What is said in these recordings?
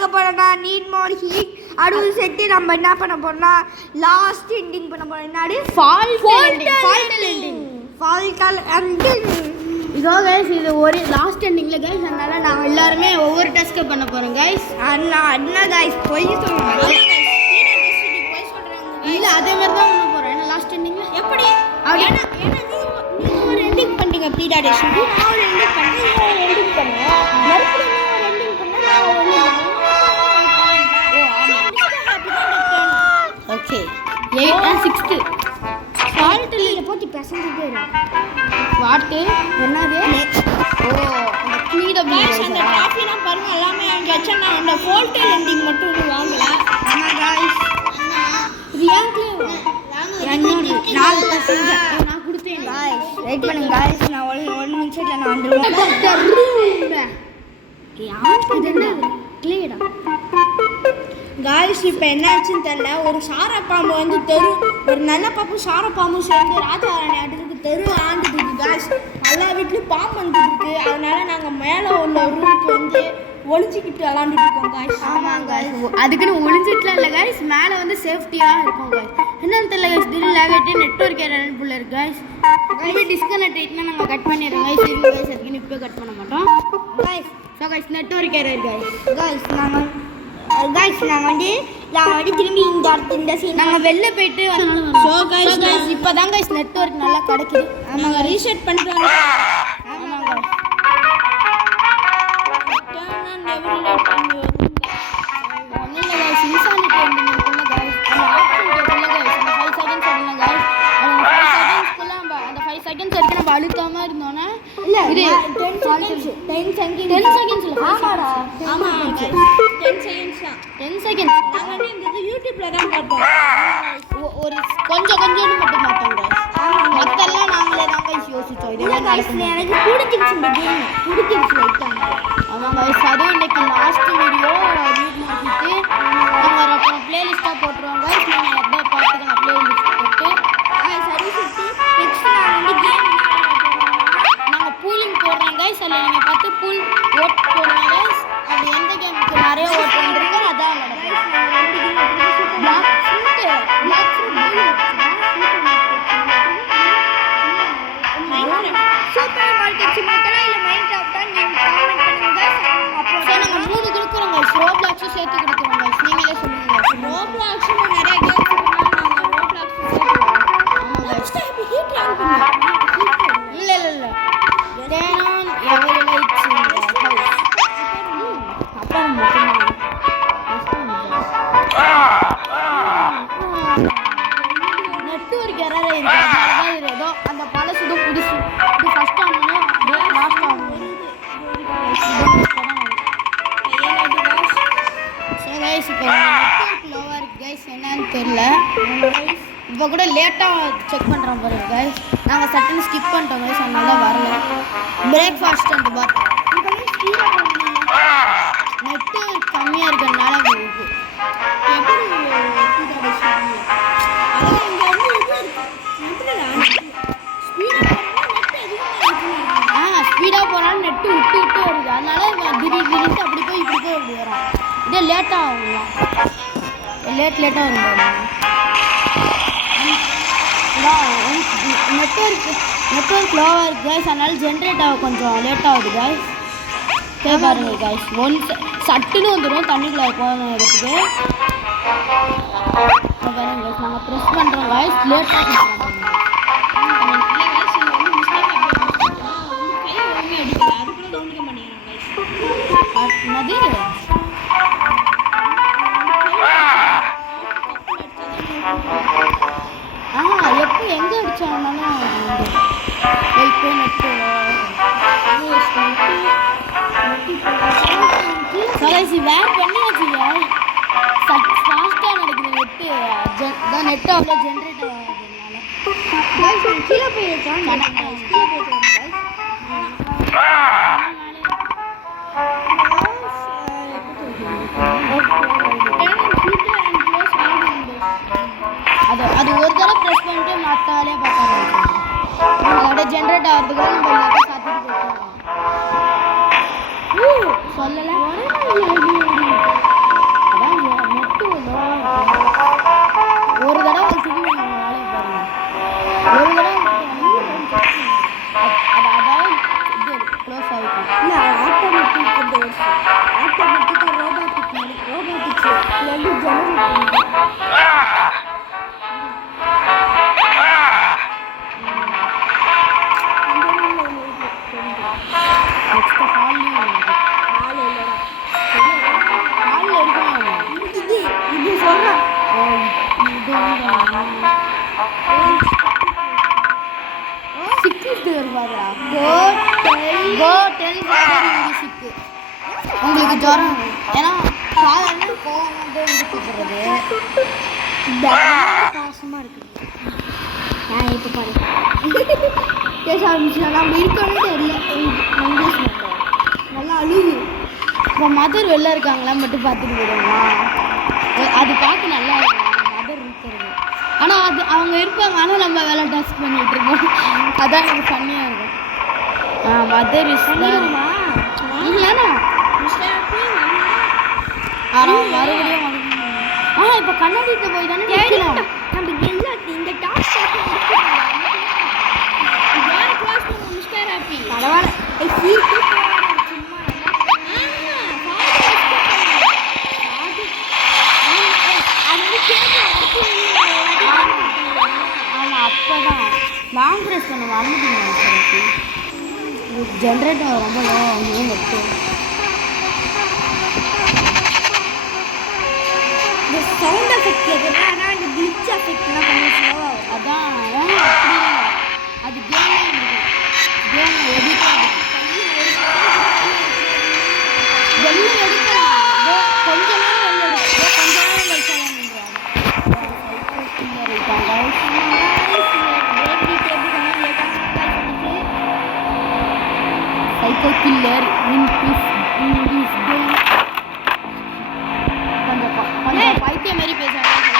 பார்க்க போறோம்னா need more heat அடுத்து செட்டு நம்ம என்ன பண்ண போறோம்னா லாஸ்ட் எண்டிங் பண்ண போறோம். என்னது ஃபால்ட் எண்டிங் இதோ கைஸ் இது ஒரு லாஸ்ட் எண்டிங்ல கைஸ். அதனால நாங்கள் எல்லாருமே ஒவ்வொரு டாஸ்க்கை பண்ண போறோம் கைஸ். அண்ணா கைஸ் போய் சொல்லுங்க. இல்ல அதே மாதிரி தான் பண்ண போறோம். ஏன்னா லாஸ்ட் எண்டிங்ல எப்படி ஏன்னா நீங்க ஒரு எண்டிங் பண்ணீங்க பீடா டேஷ் நான் ஒரு எண்டிங் பண்ணி ஒரு எண்டிங் பண்ணேன். மறுபடியும் நீ ஒரு எண்டிங் பண்ணா நான் ஒரு ஓகே 8 and 6th ஃபால்ட்ல போட்டு பேசஞ்சிட்டே இரு. வாட் என்னது? ஓ அந்த PW அந்த டாபிலாம் பாருங்க எல்லாமே அங்க வச்சா நான் அந்த ஃபால்ட் எண்டிங் மட்டும் வாங்கல. ஆமா गाइस ரியாங்க்ல நான் கொடுத்தேன் गाइस. வெயிட் பண்ணுங்க गाइस. நான் ஒரு நிமிஷத்துல நான் வந்துருவேன். கிளியரா गाइस இப்போ என்ன ஆச்சுன்னு தெரியல. ஒரு சாரப்பாம்பு வந்து ஒரு நல்ல பாம்பு சாரப்பாம்பு சேர்ந்து ராஜாராணி ஆட்டுக்கு தெரு ஆண்டுட்டு இருக்கு गाइस. எல்லா வீட்லயும் பாம்பு வந்துட்டு இருக்கு. அதனால நாங்க மேல உள்ள ரூமுக்கு வந்து ஒளிஞ்சிக்கிட்டு விளாண்டுட்டு இருக்கோம் गाइस. ஆமா गाइस அதுக்குன்னு ஒளிஞ்சிட்டலாம் இல்ல गाइस. மேல வந்து சேஃப்டியா இருக்கும் गाइस. என்னன்னு தெரியல गाइस திடீர்னு லாக் ஆயிட்டு நெட்வொர்க் எரர் புள்ள இருக்கு गाइस. இப்ப டிஸ்கனெக்ட் ஆயிட்டுனா நாங்க கட் பண்ணிடுறோம் गाइस. இது गाइस அதுக்கு இப்ப கட் பண்ண மாட்டோம் guys. So guys network error guys. நாங்க வந்து திரும்பி இந்த சீன் நாங்க வெளில போயிட்டு சோ गाइस இப்போதான் गाइस நெட்வொர்க் நல்லா கிடைக்குது. நாங்க ரீசெட் பண்ணிட்டு வரோம். ஆமா गाइस ஒண்ணுல गाइस இன்சானிட்டி எண்டிங் இருக்குல்ல गाइस. அந்த ஆப்ஷன் இருக்குல்ல गाइस. அந்த 5 செகண்ட்ஸ் அப்படினா गाइस அந்த 5 செகண்ட்ஸ்க்குள்ள அந்த 5 செகண்ட்ஸ் வரைக்கும் நம்ம அழுத்தாம இருந்தோம்னா இல்ல இது 10 செகண்ட்ஸ் இல்ல ஆமா 10 செகண்ட்ஸ் தான் 10 செகண்ட்ஸ் நாங்க வந்து இந்த யூடியூப்ல தான் பார்த்தோம். ஒரு கொஞ்சம் மட்டும் பார்த்தோம் गाइस. மத்தெல்லாம் நாங்களே தான் गाइस யோசிச்சோம். இதே गाइस எனக்கு பிடிச்சிருச்சு இந்த கேம். பிடிச்சிருச்சு லைட்டா. ஆமா गाइस அதுவும் இன்னைக்கு லாஸ்ட் வீடியோ ரிலீஸ் பண்ணிட்டு நாங்க அப்புறம் பிளேலிஸ்டா போட்டுருவோம் गाइस. நீங்க எப்போ பார்த்துக்கலாம் பிளேலிஸ்ட் போட்டு சரி சுத்தி நெக்ஸ்ட் நான் வந்து கேம் நாங்க பூலிங் போடுறோம் गाइस. அதுல நீங்க பார்த்து பூல் ஓட் போடுங்க गाइस. அது எந்த கேமுக்கு நிறைய ஓட் வந்திருக்கோ அதான் பிளாக் ஃப்ரூட் சூப்பர் மார்க்கெட் சிம்மக்கறா இல்ல மைன்கிராஃப்டா நீங்க கமெண்ட் பண்ணுங்க गाइस. அப்புறம் சோ நாங்க 3 கொடுக்குறோம் गाइस. ரோப்ளாக்ஸ் சேர்த்து கொடுக்குறோம் गाइस. நீங்களே சொல்லுங்க गाइस. ரோப்ளாக்ஸ்ல நிறைய கேம்ஸ் இருக்குனா நாங்க ரோப்ளாக்ஸ் சேர்த்துறோம். ஆமா गाइस இப்போ ஹீட் ரன் பண்ணுங்க. இல்ல தேனான் எவர் லைட்ஸ் அப்புறம் நெட்வொர்க் எரர் இருக்கு. அதனால தான் ஏதோ அந்த பழசுது புதுசு இது ஃபர்ஸ்ட் ஆனோனே லாஸ்ட் ஆகும். சோ गाइस இப்போ நெட்வொர்க் லோவா இருக்கு गाइस. என்னன்னு தெரியல. இப்போ கூட லேட்டா செக் பண்றோம் பாருங்க गाइस. நாங்க சட்டன ஸ்கிப் பண்ணிட்டோம் गाइस. அதனால வரல. பிரேக்ஃபாஸ்ட் அண்ட் பாத் நெட்வொர்க் கம்மியா இருக்கறனால உங்களுக்கு எப்படி அதான் இங்க வந்து இது இருக்கு. எப்படிடா ஸ்பீடா போறான் நெட் விட்டு வருது. அதனால திடீர்னு அப்படி போய் இப்படி போய் இப்படி வரும். இதே லேட்டா ஆகும்லாம். லேட்டா வரும். நெட்வொர்க் லோவாக இருக்குது गाइस. அதனால ஜென்ரேட் ஆக கொஞ்சம் லேட் ஆகுது गाइस. பாருங்க गाइस சட்டுன்னு வந்துடும் தண்ணிக்குள்ள போகிறதுக்கு. பாருங்க गाइस நாங்கள் ப்ரெஸ் பண்ணுறோம் गाइस. லேட்டாக என்னது எப்போ எங்கே அடித்தாலும் வெயிட் நெட்டு வேர் பண்ணியாச்சு ஃபாஸ்ட்டாக நடக்குது நெட்டு. தான் நெட்டு அவ்வளோ ஜென்ரேட் ஆகுதுனால கீழே போயிருக்கான். அது ஒரு தடவை ப்ரெஸ் பண்ணிட்டு மற்ற வேலையை பார்க்க ஆரம்பிச்சிடும். அதோட ஜென்ரேட் ஆகிறதுக்குள்ள நம்ம எல்லாத்தையும் சாத்திட்டு போயிட்டோம். சொல்லலை ஆகிக்கும். இல்லை ஆட்டோமேட்டிக் டோர்ஸ் ஆட்டோமேட்டிக்காக ரோபோட்டிக்ஸ் வந்து ஜெனரேட் நெக்ஸ்ட் ஹால்லையும் ஹாலில் இருக்கணும். இது சொல்கிறேன் சிக்கிட்டு வருவாரா? கோ டெல் சிக்கு உங்களுக்கு ஜுரம். ஏன்னா சாதாரண கோவம் வந்து கூப்பிடுறது பாசமாக இருக்குது. நான் இப்போ பாரு பேச ஆரம்பிச்சா நம்ம இருக்கவே தெரியல. இங்கிலீஷ் நல்லா அழுகு. இப்போ மதர் வெளில இருக்காங்களா மட்டும் பார்த்துட்டு போயிடுவோமா? அது பார்க்க நல்லா இருக்கும் மதர் இருக்கிறது. ஆனால் அது அவங்க இருப்பாங்க, ஆனால் நம்ம வேலை டஸ்ட் பண்ணிட்டு இருக்கோம். அதான் எனக்கு ஃபன்னியாக இருக்கும். மதர் இஸ் இல்லைண்ணா மறுபடியும் இப்போ கண்ணாடிக்கு போய் தானே நிற்கணும். நம்ம இந்த டாஸ்க் பரவாயில்ல. ஆமாம் அப்போதான் லாங் ப்ரெஸ் பண்ண மறந்துட்டீங்க. ஜென்ரேட்டர் ரொம்ப லோ அங்கேயும் நெட்டு. இந்த சவுண்ட் எஃபெக்ட் எதுனா ஆனால் இந்த கிளிச் எஃபெக்ட்லாம் கொஞ்சம் ஸ்லோவாக வரும். அதான் அப்படி இல்லை, அது கேம் கேம் எடிட்டாக வெளில எடுக்கலாம். கொஞ்ச நேரம் வெளில எடுக்கும், கொஞ்ச நேரம் சைக்கோ கில்லர் கொஞ்சம் பைத்தியம் மாரி பேசுறாங்க.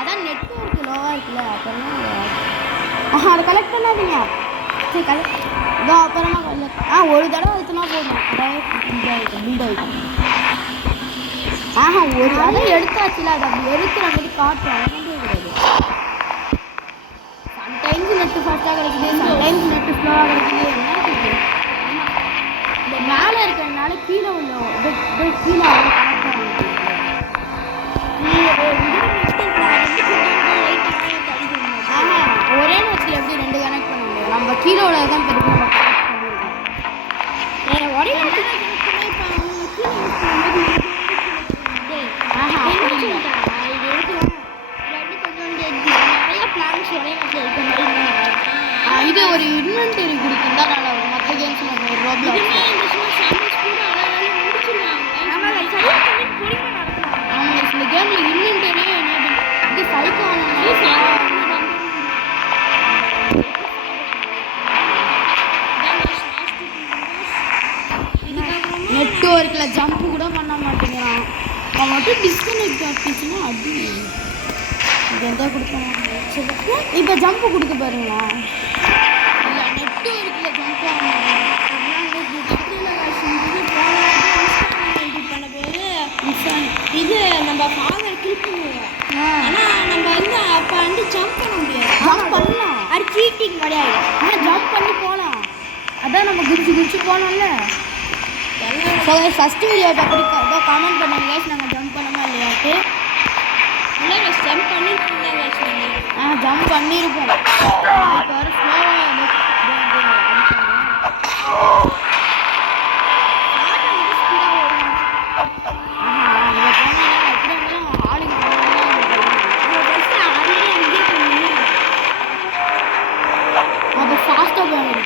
அதான் நெட்வொர்க் லோவாக இருக்குல்ல, அப்புறமா அதை கலெக்ட் பண்ணாதீங்க. சரி கலெக்ட் இதோ அப்புறமா ஒரு தடவை ஊற்றினா போதும். ஒரு தடவை எடுத்தாச்சுல, அது அப்படி எடுக்கிற மாதிரி காட்டும். கூடாது. சம்டைம்ஸ் நெட்டு ஃபாஸ்ட்டாக கிடைக்குது, சம்டைம்ஸ் நெட்டு ஸ்லோவாக கிடைக்குது. என்ன இருக்குது இந்த மேலே இருக்கிறதுனால கீழே உள்ள கீழே கனெக்ட் பண்ண ஒரே நேரத்தில் எப்படி 2 கனெக்ட் பண்ண முடியும்? நம்ம கீழே உள்ளதான் பெருமை கனெக்ட் பண்ணியிருக்கோம். ஒரே நேரத்தில் இது ஒரு இன்வென்டரி கொடுக்கும் தான் நல்லா இருக்கும். மற்ற கேம்ஸ் நம்ம ரோப்ல அவங்க சில கேமில் இன்வென்டரியே இது சைக்கோ நெட்வொர்க்கில் ஜம்ப்பு கூட பண்ண மாட்டேங்கிறான். அவன் மட்டும் டிஸ்கனெக்ட் ஆகிடுச்சுன்னா அது எந்த கொடுப்பாங்க. இப்போ ஜம்ப்பு கொடுக்க பாருங்களா? இல்லை நெட்வொர்க்கில் ஜம்ப் ஆகணும். இது நம்ம ஃபாதர் கிளிக் பண்ணுவோம். ஆனால் நம்ம வந்து அப்போ வந்து ஜம்ப் பண்ண முடியாது. ஜம்ப் பண்ணலாம், அது சீட்டிங் கிடையாது. ஆனால் ஜம்ப் பண்ணி போகலாம். அதான் நம்ம குதிச்சு போனோம்ல. ஸோ ஃபஸ்ட்டு வீடியோ பிடிக்கும் ஏதோ கமெண்ட் பண்ணுங்க கைஸ், நாங்கள் ஜம்ப் பண்ணோமா இல்லையாட்டு. இல்லை ஜம்ப் பண்ணியிருக்கீங்க. ஜம்ப் பண்ணியிருப்போம். இப்போ வர ஸ்லோவாக அப்போ ஃபாஸ்ட்டாக போகணும்.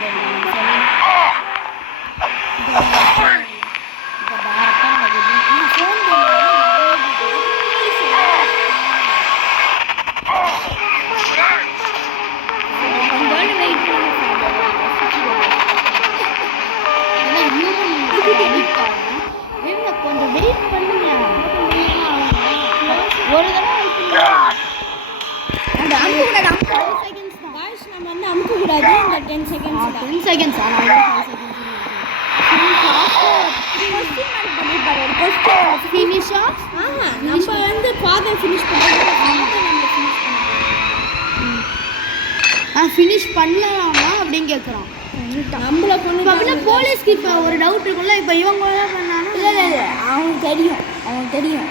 கொஞ்சம் வெயிட் பண்ணுங்க. ஒரு தடவை அந்த அமுக்கூடாது. 5 செகண்ட்ஸ் தான் காய்ஸ், நம்ம வந்து அமுக்கக்கூடாது. இந்த 10 செகண்ட்ஸ் 10 செகண்ட்ஸ் ஆனால் 5 செகண்ட்ஸ் ஃபினிஷா. நம்ம வந்து ஃபாதர் ஃபினிஷ் ஃபினிஷ் பண்ணலாமா அப்படின்னு கேட்குறான். நம்மளை பொண்ணு போலீஸ் கைஸ்க்கு இப்போ ஒரு டவுட் இருக்குல்ல, இப்போ இவங்க என்ன பண்ணாங்க? இல்லை அவனுக்கு தெரியும்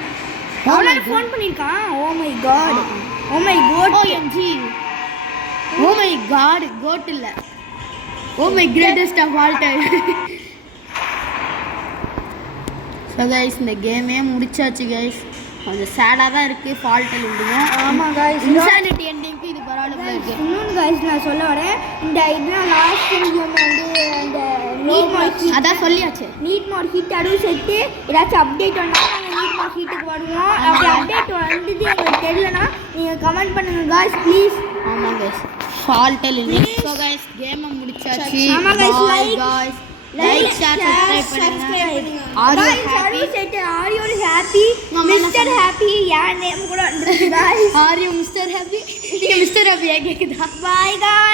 அவனால ஃபோன் பண்ணியிருக்கான். Oh my god OMG. Oh my god, goat இல்ல. Oh my greatest of all time. So guys, இந்த கேமே முடிச்சாச்சு guys. கொஞ்சம் சேடாக தான் இருக்குது ஃபால்ட் எழுதியும். ஆமாம் காய்ஸ், இன்சானிட்டி எண்டிங்க்கு இது பரவாயில்ல இருக்கு. இன்னொன்று காய்ஸ் நான் சொல்ல வரேன், இந்த இதெல்லாம் லாஸ்ட் வீடியோவில் வந்து இந்த நீட் மார்க் அதான் சொல்லியாச்சு. நீட் மார்க் ஹீட் அதுவும் சேர்த்து ஏதாச்சும் அப்டேட் வந்தால் நாங்கள் நீட் மார்க் ஹீட்டுக்கு வருவோம். அப்படி அப்டேட் வந்தது எங்களுக்கு தெரியலனா நீங்கள் கமெண்ட் பண்ணுங்கள் காய்ஸ் ப்ளீஸ். ஆமாம் guys, ஃபால்ட் எழுதியும். ஸோ guys, கேமை முடிச்சாச்சு. ஆமாம் guys, லைக் ஷேர் சப்ஸ்கிரைப் பண்ணுங்க. ஆடியோ ஹாப்பி மிஸ்டர் ஹாப்பி யார் நேம் கூட வந்துருக்கு guys. Are you mister happy? நீங்க மிஸ்டர் ஹாப்பியா கேக்குதா? By guys.